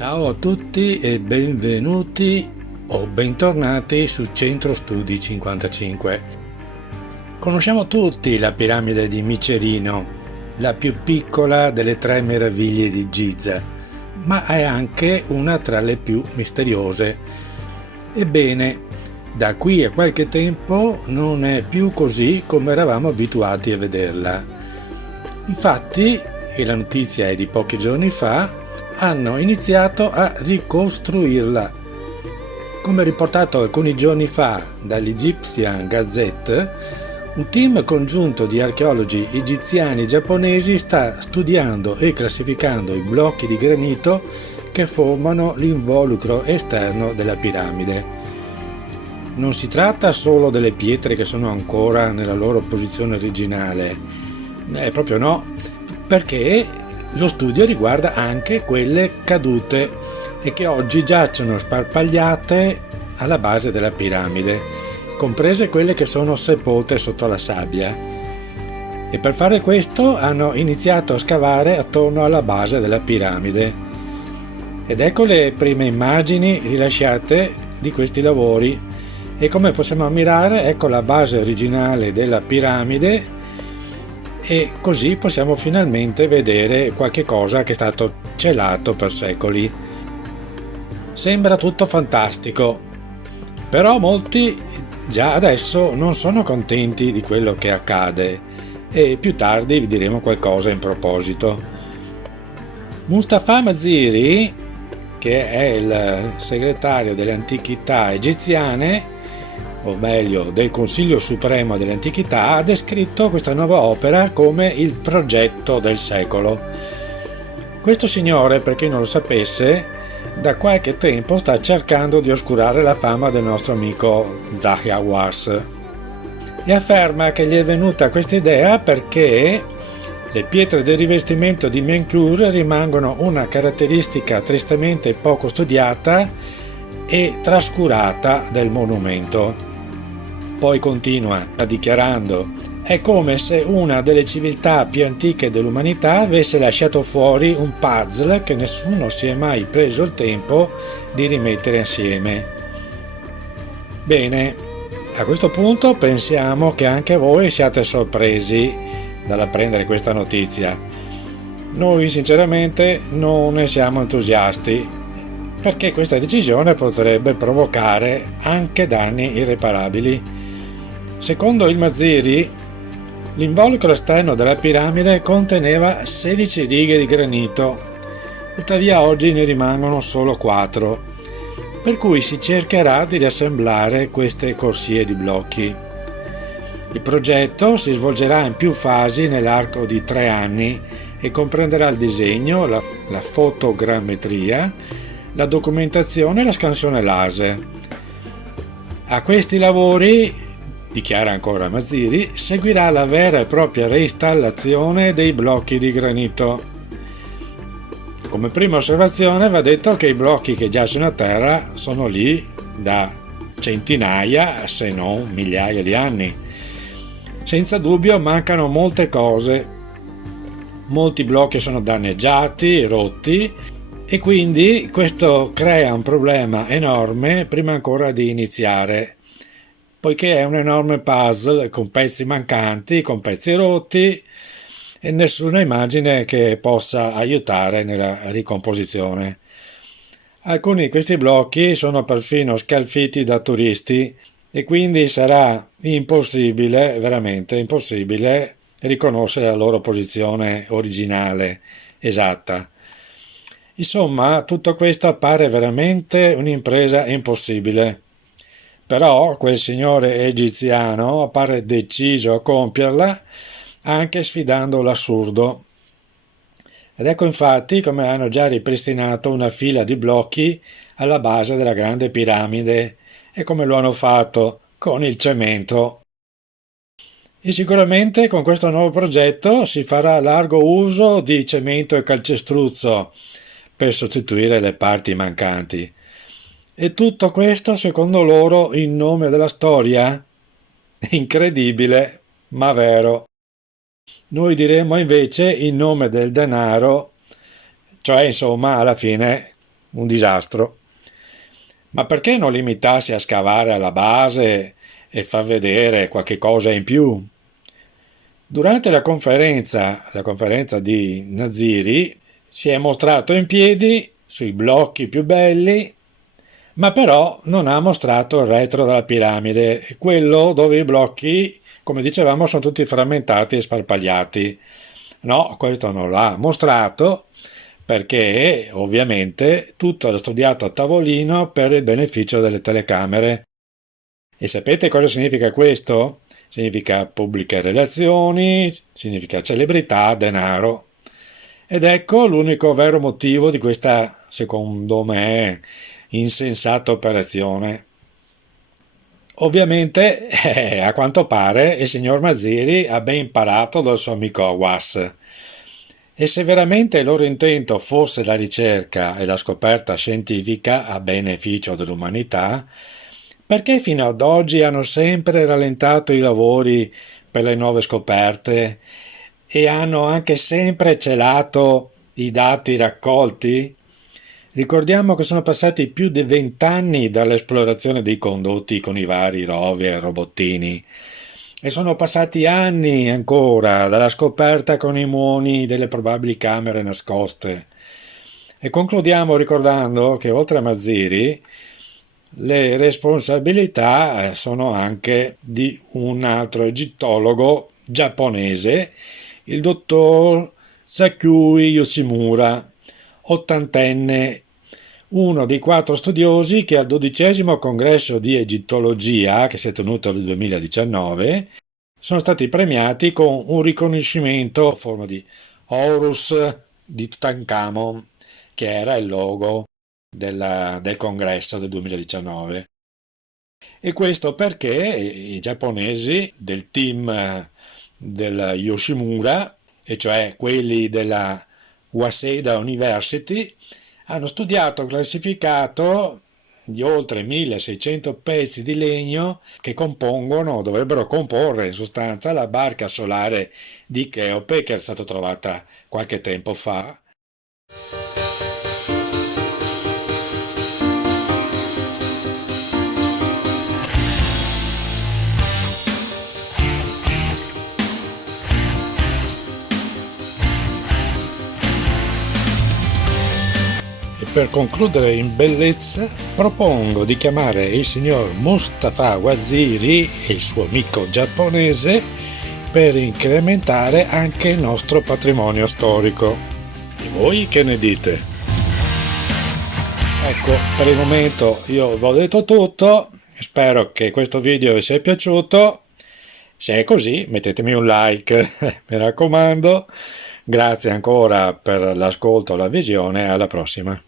Ciao a tutti e benvenuti o bentornati su Centro Studi 55. Conosciamo tutti la piramide di Micerino, la più piccola delle tre meraviglie di Giza, ma è anche una tra le più misteriose. Ebbene, da qui a qualche tempo non è più così come eravamo abituati a vederla. Infatti, e la notizia è di pochi giorni fa, hanno iniziato a ricostruirla. Come riportato alcuni giorni fa dall'Egyptian Gazette, un team congiunto di archeologi egiziani e giapponesi sta studiando e classificando i blocchi di granito che formano l'involucro esterno della piramide. Non si tratta solo delle pietre che sono ancora nella loro posizione originale, proprio no, perché lo studio riguarda anche quelle cadute e che oggi giacciono sparpagliate alla base della piramide, comprese quelle che sono sepolte sotto la sabbia. E per fare questo hanno iniziato a scavare attorno alla base della piramide. Ed ecco le prime immagini rilasciate di questi lavori. E come possiamo ammirare, ecco la base originale della piramide, e così possiamo finalmente vedere qualche cosa che è stato celato per secoli. Sembra tutto fantastico, però molti già adesso non sono contenti di quello che accade e più tardi vi diremo qualcosa in proposito. Mustafa Maziri, che è il segretario delle antichità egiziane, o meglio del Consiglio Supremo delle Antichità, ha descritto questa nuova opera come il progetto del secolo. Questo signore, per chi non lo sapesse, da qualche tempo sta cercando di oscurare la fama del nostro amico Zahi Hawass e afferma che gli è venuta questa idea perché le pietre del rivestimento di Menkaure rimangono una caratteristica tristemente poco studiata e trascurata del monumento. Poi continua dichiarando: è come se una delle civiltà più antiche dell'umanità avesse lasciato fuori un puzzle che nessuno si è mai preso il tempo di rimettere insieme. Bene, a questo punto pensiamo che anche voi siate sorpresi dall'apprendere questa notizia. Noi sinceramente non ne siamo entusiasti, perché questa decisione potrebbe provocare anche danni irreparabili. Secondo il Maziri, l'involucro esterno della piramide conteneva 16 righe di granito, tuttavia oggi ne rimangono solo 4, per cui si cercherà di riassemblare queste corsie di blocchi. Il progetto si svolgerà in più fasi nell'arco di 3 anni e comprenderà il disegno, la fotogrammetria, la documentazione e la scansione laser. A questi lavori, dichiara ancora Maziri, seguirà la vera e propria reinstallazione dei blocchi di granito. Come prima osservazione va detto che i blocchi che giacciono a terra sono lì da centinaia, se non migliaia di anni. Senza dubbio mancano molte cose. Molti blocchi sono danneggiati, rotti, e quindi questo crea un problema enorme prima ancora di iniziare, poiché è un enorme puzzle con pezzi mancanti, con pezzi rotti e nessuna immagine che possa aiutare nella ricomposizione. Alcuni di questi blocchi sono perfino scalfiti da turisti e quindi sarà impossibile, veramente impossibile, riconoscere la loro posizione originale, esatta. Insomma, tutto questo appare veramente un'impresa impossibile. Però quel signore egiziano appare deciso a compierla, anche sfidando l'assurdo. Ed ecco infatti come hanno già ripristinato una fila di blocchi alla base della grande piramide e come lo hanno fatto con il cemento. E sicuramente con questo nuovo progetto si farà largo uso di cemento e calcestruzzo per sostituire le parti mancanti. E tutto questo secondo loro in nome della storia? Incredibile, ma vero. Noi diremmo invece in nome del denaro, cioè insomma alla fine un disastro. Ma perché non limitarsi a scavare alla base e far vedere qualche cosa in più? Durante la conferenza di Naziri, si è mostrato in piedi sui blocchi più belli, ma però non ha mostrato il retro della piramide, quello dove i blocchi, come dicevamo, sono tutti frammentati e sparpagliati. No, questo non l'ha mostrato perché ovviamente tutto era studiato a tavolino per il beneficio delle telecamere. E sapete cosa significa questo? Significa pubbliche relazioni, significa celebrità, denaro. Ed ecco l'unico vero motivo di questa, secondo me, insensata operazione. Ovviamente, a quanto pare, il signor Maziri ha ben imparato dal suo amico Awas. E se veramente il loro intento fosse la ricerca e la scoperta scientifica a beneficio dell'umanità, perché fino ad oggi hanno sempre rallentato i lavori per le nuove scoperte e hanno anche sempre celato i dati raccolti? Ricordiamo che sono passati più di 20 anni dall'esplorazione dei condotti con i vari rover e robottini e sono passati anni ancora dalla scoperta con i muoni delle probabili camere nascoste. E concludiamo ricordando che oltre a Maziri le responsabilità sono anche di un altro egittologo giapponese, il dottor Sakyui Yoshimura, ottantenne, uno dei 4 studiosi che al 12° congresso di egittologia, che si è tenuto nel 2019, sono stati premiati con un riconoscimento a forma di Horus di Tutankhamon, che era il logo del congresso del 2019. E questo perché i giapponesi del team del Yoshimura, e cioè quelli della Waseda University, hanno studiato e classificato gli oltre 1600 pezzi di legno che dovrebbero comporre in sostanza la barca solare di Cheope, che è stata trovata qualche tempo fa. Per concludere in bellezza, propongo di chiamare il signor Mustafa Waziri e il suo amico giapponese per incrementare anche il nostro patrimonio storico. E voi che ne dite? Ecco, per il momento io vi ho detto tutto, spero che questo video vi sia piaciuto. Se è così, mettetemi un like, mi raccomando. Grazie ancora per l'ascolto e la visione, alla prossima.